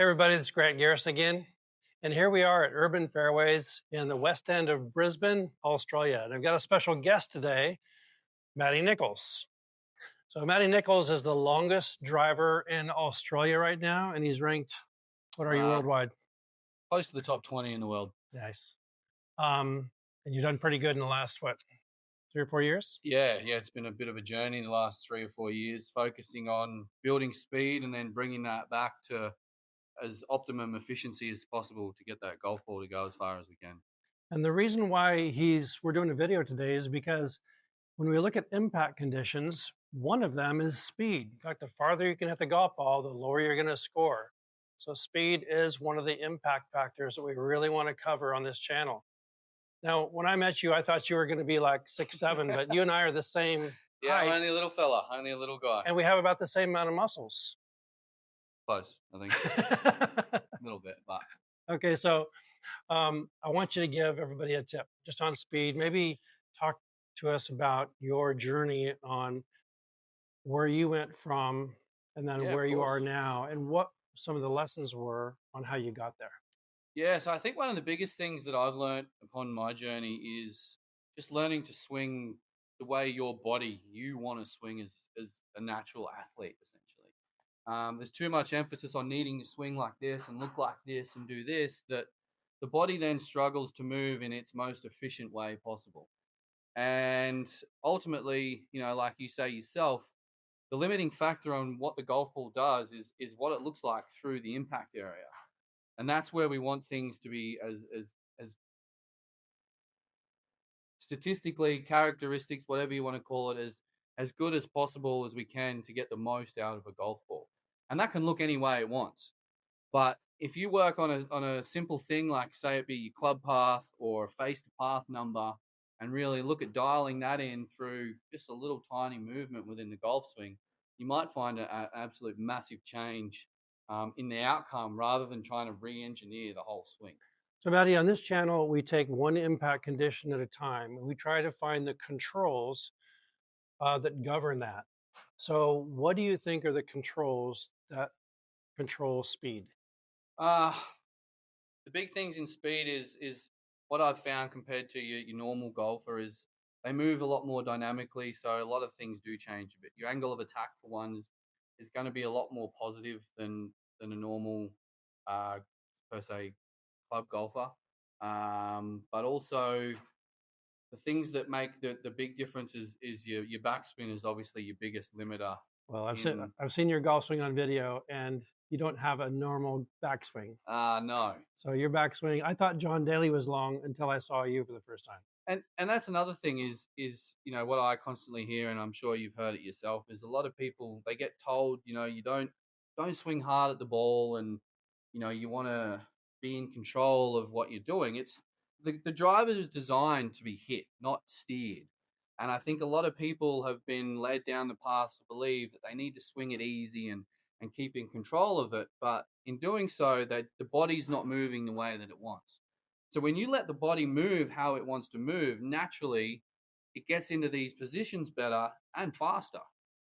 Hey everybody, this is Grant Garrison again. And here we are at Urban Fairways in the West End of Brisbane, Australia. And I've got a special guest today, Matty Nicholls. So Matty Nicholls is the longest driver in Australia right now, and he's ranked, what are you worldwide? Close to the top 20 in the world. Nice. And you've done pretty good in the last, 3 or 4 years? Yeah, it's been a bit of a journey in the last 3 or 4 years, focusing on building speed and then bringing that back to as optimum efficiency as possible to get that golf ball to go as far as we can. And the reason why we're doing a video today is because when we look at impact conditions, one of them is speed. In fact, the farther you can hit the golf ball, the lower you're going to score. So speed is one of the impact factors that we really want to cover on this channel. Now, when I met you, I thought you were going to be like 6'7", but you and I are the same Yeah, height. I'm only a little fella, only a little guy. And we have about the same amount of muscles. Close, I think. A little bit, but. Okay, so I want you to give everybody a tip just on speed. Maybe talk to us about your journey on where you went from and then where you are now and what some of the lessons were on how you got there. Yeah, so I think one of the biggest things that I've learned upon my journey is just learning to swing the way you want to swing as a natural athlete, essentially. There's too much emphasis on needing to swing like this and look like this and do this that the body then struggles to move in its most efficient way possible. And ultimately, like you say yourself, the limiting factor on what the golf ball does is what it looks like through the impact area. And that's where we want things to be as statistically, characteristics, whatever you want to call it, as good as possible as we can to get the most out of a golf ball. And that can look any way it wants. But if you work on a simple thing like, say it be your club path or a face to path number, and really look at dialing that in through just a little tiny movement within the golf swing, you might find an absolute massive change in the outcome rather than trying to re-engineer the whole swing. So Matty, on this channel, we take one impact condition at a time. And we try to find the controls that govern that. So what do you think are the controls that control speed? The big things in speed is what I've found compared to your normal golfer is they move a lot more dynamically. So a lot of things do change a bit. Your angle of attack, for one, is going to be a lot more positive than a normal, per se, club golfer. But also the things that make the big difference is your backspin is obviously your biggest limiter. Well, I've seen your golf swing on video, and you don't have a normal backswing. No. So your backswing, I thought John Daly was long until I saw you for the first time. And that's another thing is what I constantly hear, and I'm sure you've heard it yourself, is a lot of people, they get told, you don't swing hard at the ball, and you want to be in control of what you're doing. It's the driver is designed to be hit, not steered. And I think a lot of people have been led down the path to believe that they need to swing it easy and keep in control of it. But in doing so, that the body's not moving the way that it wants. So when you let the body move how it wants to move, naturally, it gets into these positions better and faster,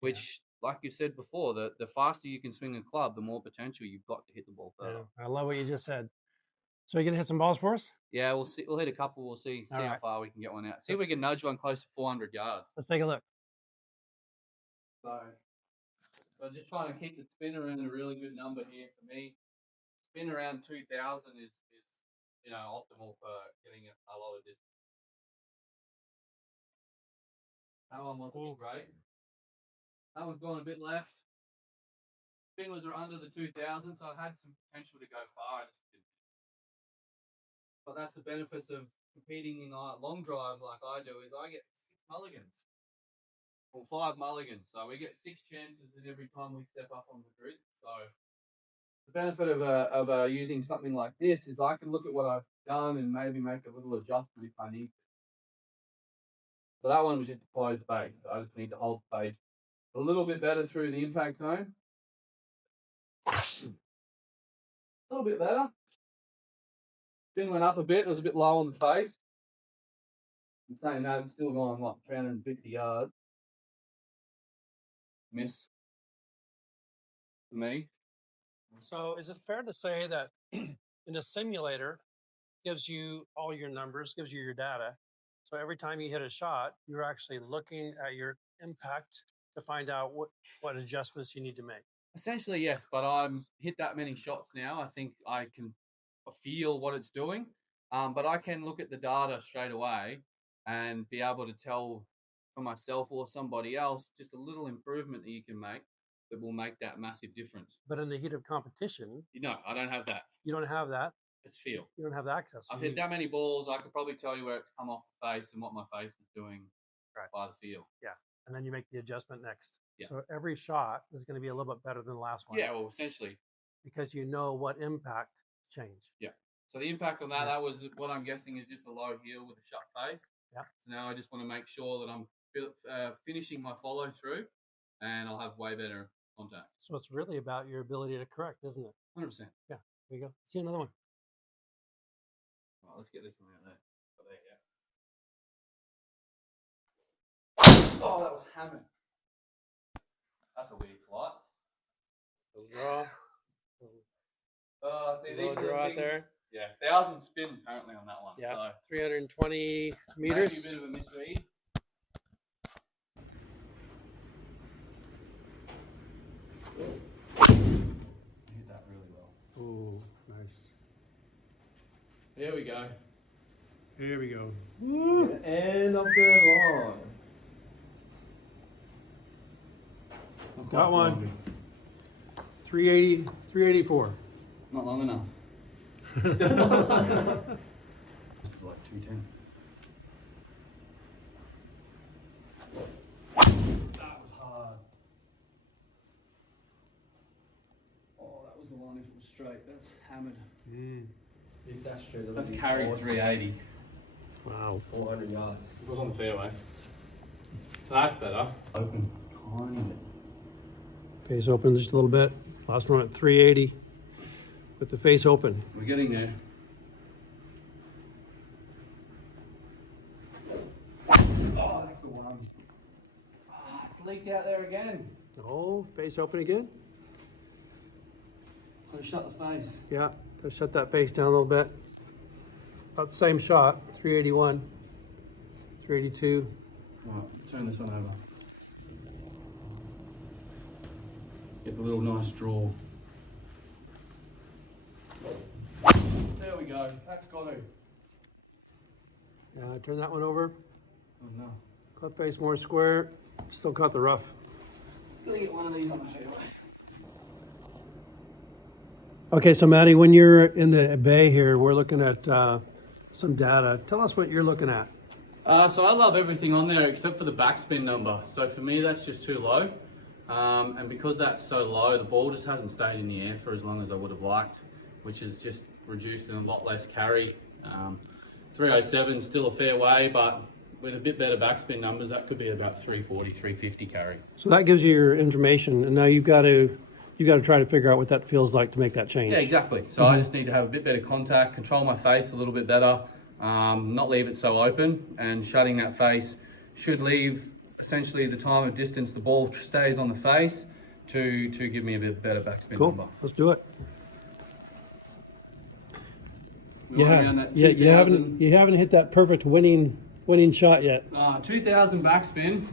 which, like you said before, the faster you can swing a club, the more potential you've got to hit the ball further. Yeah, I love what you just said. So you going to hit some balls for us? Yeah, we'll see. We'll hit a couple. We'll see how far we can get one out. See if we can nudge one close to 400 yards. Let's take a look. So just trying to keep the spinner in a really good number here for me. Spin around 2,000 is optimal for getting a lot of distance. That one was great. That one's gone a bit left. Spin was under the 2,000, so I had some potential to go far. But that's the benefits of competing in a long drive like I do, is I get 6 mulligans. Or 5 mulligans. So we get 6 chances at every time we step up on the grid. So the benefit of using something like this is I can look at what I've done and maybe make a little adjustment if I need to. So that one was just a closed base. So I just need to hold the base a little bit better through the impact zone. A little bit better. Spin went up a bit. It was a bit low on the face. I'm saying that I'm still going, 350 yards. Miss for me. So is it fair to say that in a simulator gives you all your numbers, gives you your data. So every time you hit a shot, you're actually looking at your impact to find out what adjustments you need to make. Essentially, yes, but I'm hit that many shots now. I think I can feel what it's doing, but I can look at the data straight away and be able to tell for myself or somebody else just a little improvement that you can make that will make that massive difference. But in the heat of competition, I don't have that. You don't have that. It's feel. You don't have the access. I've hit that many balls. I could probably tell you where it's come off the face and what my face was doing by the feel. Yeah. And then you make the adjustment next. Yeah. So every shot is going to be a little bit better than the last one. Yeah, well, essentially. Because you know what impact changed. Yeah. So the impact on that was what I'm guessing is just a low heel with a shut face. Yeah. So now I just want to make sure that I'm finishing my follow through and I'll have way better contact. So it's really about your ability to correct, isn't it? 100%. Yeah. There you go. See another one. All right, let's get this one out there. Oh, there you go. Oh, that was hammered. That's a weird flight. Draw. Oh, see these draw out there. Yeah, 1,000 spin apparently on that one. Yeah, so 320 meters. Maybe a bit of a misread. Hit that really well. Ooh, nice. There we go. Here we go. Woo. End of the line. Got one. 380, 384. Not long enough. Just like 210. That was hard. Oh, that was the one if it was straight. That's hammered. If that's straight, That's carried 380. Wow. 400 yards. It was on the fairway. So that's better. Open tiny bit. Face open just a little bit. Last one at 380 with the face open. We're getting there. Oh, that's the one. Oh, it's leaked out there again. Oh, face open again? Gotta shut the face. Yeah, gotta shut that face down a little bit. About the same shot, 381, 382. Right, turn this one over. Get the little nice draw. There we go. That's got to. Yeah, turn that one over. Oh no. Club face more square. Still caught the rough. Gonna get one of these on the fairway. Okay, so Matty, when you're in the bay here, we're looking at some data. Tell us what you're looking at. So I love everything on there except for the backspin number. So for me, that's just too low. And because that's so low, the ball just hasn't stayed in the air for as long as I would have liked, which is just reduced in a lot less carry. 307 still a fair way, but with a bit better backspin numbers, that could be about 340, 350 carry. So that gives you your information, and now you've got to try to figure out what that feels like to make that change. Yeah, exactly. So I just need to have a bit better contact, control my face a little bit better, not leave it so open, and shutting that face should leave essentially the time of distance the ball stays on the face to give me a bit better backspin Cool. number. Let's do it. We want to be on that 2000, you haven't hit that perfect winning shot yet. 2000 backspin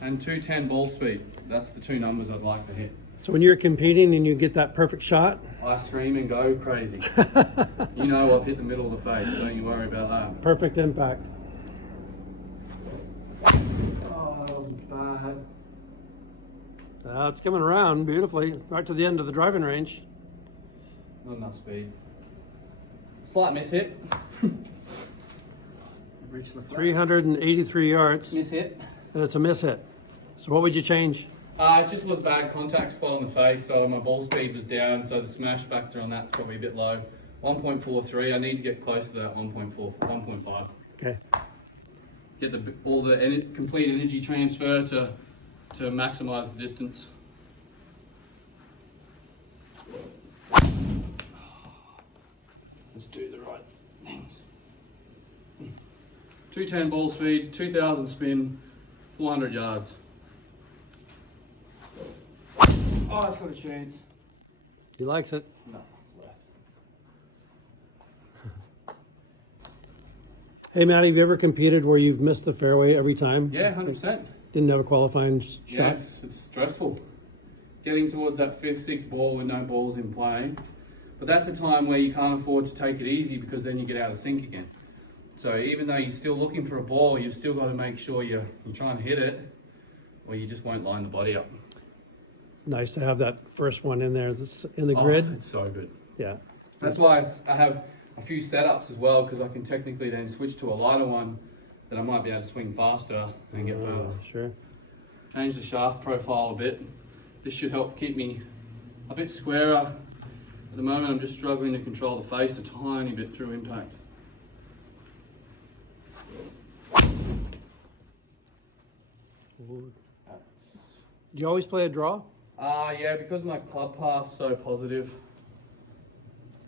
and 210 ball speed. That's the two numbers I'd like to hit. So when you're competing and you get that perfect shot, I scream and go crazy. You know I've hit the middle of the face, don't you worry about that. perfect impact. Oh, that wasn't bad. It's coming around beautifully, right to the end of the driving range. Not enough speed. Slight miss hit. Reach the 383 yards, miss hit. and it's a miss hit. So what would you change? It just was a bad contact spot on the face, so my ball speed was down, so the smash factor on that's probably a bit low. 1.43, I need to get close to that 1.5. Okay. Get all the complete energy transfer to maximise the distance. Let's do the right things. 210 ball speed, 2000 spin, 400 yards. Oh, it's got a chance. He likes it. Nothing's left. Hey, Matt, have you ever competed where you've missed the fairway every time? Yeah, 100%. Didn't have a qualifying shot? Yeah, it's stressful. Getting towards that 5th, 6th ball with no balls in play. But that's a time where you can't afford to take it easy because then you get out of sync again. So even though you're still looking for a ball, you've still got to make sure you're trying to hit it or you just won't line the body up. Nice to have that first one in there in the grid. It's so good. Yeah. That's why I have a few setups as well, because I can technically then switch to a lighter one that I might be able to swing faster and get further. Sure. Change the shaft profile a bit. This should help keep me a bit squarer. At the moment I'm just struggling to control the face a tiny bit through impact. Do you always play a draw? Yeah, because my club path's so positive,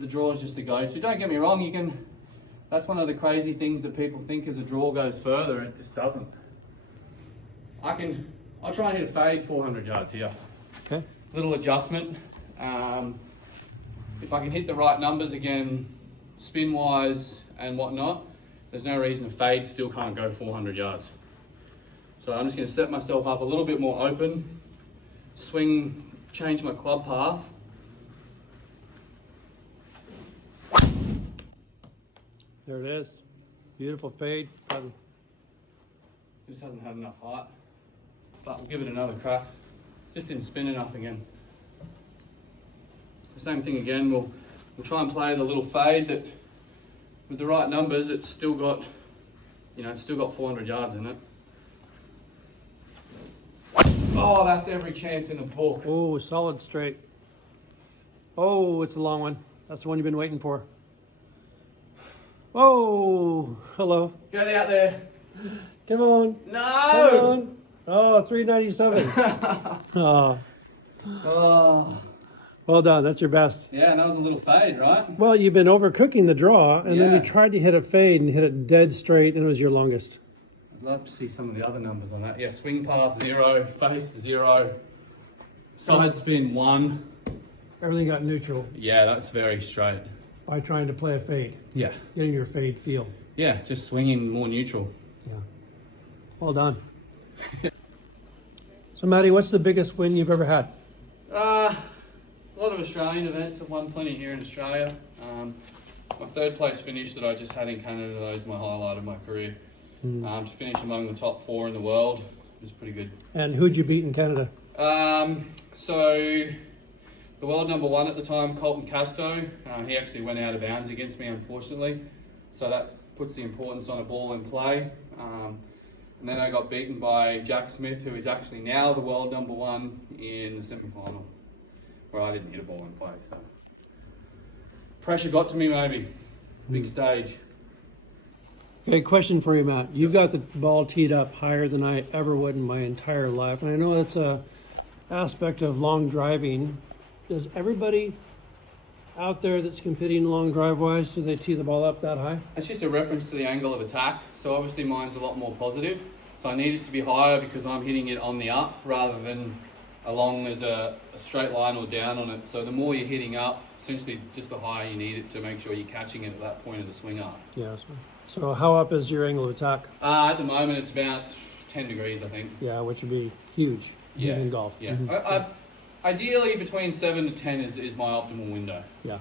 the draw is just a go-to. Don't get me wrong, that's one of the crazy things that people think as a draw goes further, it just doesn't. I'll try and hit a fade 400 yards here. Okay. Little adjustment. If I can hit the right numbers again, spin-wise and whatnot, there's no reason a fade still can't go 400 yards. So I'm just going to set myself up a little bit more open, swing, change my club path. There it is. Beautiful fade. Just hasn't had enough height, but we'll give it another crack. Just didn't spin enough again. The same thing again, we'll try and play the little fade that with the right numbers, it's still got 400 yards in it. Oh, that's every chance in the book. Oh, solid straight. Oh, it's a long one. That's the one you've been waiting for. Oh, hello. Get out there. Come on. No! Come on. Oh, 397. Oh, Oh. well done. That's your best. Yeah, and that was a little fade, right? Well, you've been overcooking the draw, and then Yeah. you tried to hit a fade and hit it dead straight, and it was your longest. I'd love to see some of the other numbers on that. Yeah, swing path 0, face 0, side spin 1. Everything got neutral Yeah, that's very straight. by trying to play a fade, Yeah. getting your fade feel. Yeah, just swinging more neutral. Yeah. Well done. So, Matty, what's the biggest win you've ever had? A lot of Australian events. I've won plenty here in Australia. My 3rd place finish that I just had in Canada, that was my highlight of my career. To finish among the top 4 in the world was pretty good. And who'd you beat in Canada? So the world number 1 at the time, Colton Casto, he actually went out of bounds against me, unfortunately. So that puts the importance on a ball in play. And then I got beaten by Jack Smith, who is actually now the world number 1 in the semi-final, where I didn't hit a ball in play. So pressure got to me, maybe. Big stage. Okay, question for you, Matt. You've got the ball teed up higher than I ever would in my entire life. And I know that's a aspect of long driving. Does everybody out there that's competing long drive-wise, do they tee the ball up that high? It's just a reference to the angle of attack. So obviously mine's a lot more positive. So I need it to be higher because I'm hitting it on the up rather than along as a straight line or down on it. So the more you're hitting up, essentially just the higher you need it to make sure you're catching it at that point of the swing up. Yes. So how up is your angle of attack? At the moment it's about 10 degrees, I think. Yeah, which would be huge in golf. Yeah. Mhm. Ideally between 7 to 10 is my optimal window. Yeah.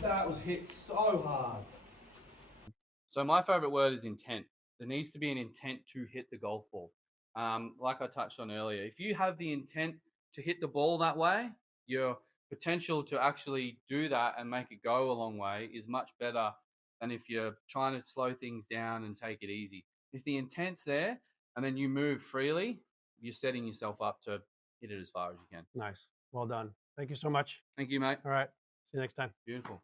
That was hit so hard. So my favorite word is intent. There needs to be an intent to hit the golf ball. Like I touched on earlier, if you have the intent to hit the ball that way, your potential to actually do that and make it go a long way is much better than if you're trying to slow things down and take it easy. If the intent's there and then you move freely, you're setting yourself up to hit it as far as you can. Nice. Well done. Thank you so much. Thank you, mate. All right. See you next time. Beautiful.